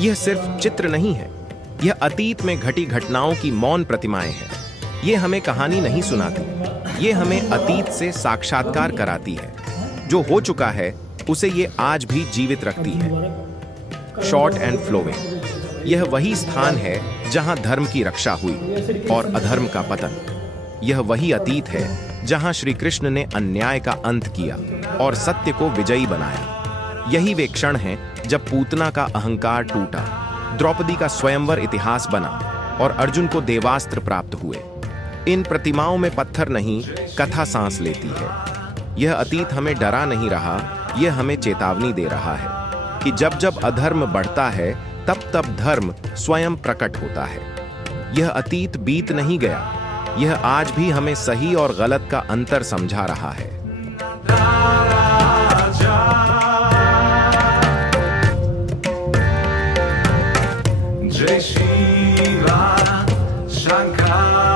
यह सिर्फ चित्र नहीं है, यह अतीत में घटी घटनाओं की मौन प्रतिमाएं हैं। ये हमें कहानी नहीं सुनाती, ये हमें अतीत से साक्षात्कार कराती है। जो हो चुका है उसे ये आज भी जीवित रखती है। शॉर्ट एंड फ्लोइंग, यह वही स्थान है जहां धर्म की रक्षा हुई और अधर्म का पतन। यह वही अतीत है जहां श्री कृष्ण ने अन्याय का अंत किया और सत्य को विजयी बनाया। यही वे क्षण हैं जब पूतना का अहंकार टूटा, द्रौपदी का स्वयंवर इतिहास बना और अर्जुन को देवास्त्र प्राप्त हुए। इन प्रतिमाओं में पत्थर नहीं, कथा सांस लेती है। यह अतीत हमें डरा नहीं रहा, यह हमें चेतावनी दे रहा है कि जब जब अधर्म बढ़ता है तब तब धर्म स्वयं प्रकट होता है। यह अतीत बीत नहीं गया, यह आज भी हमें सही और गलत का अंतर समझा रहा है। जय शिवा शंकर।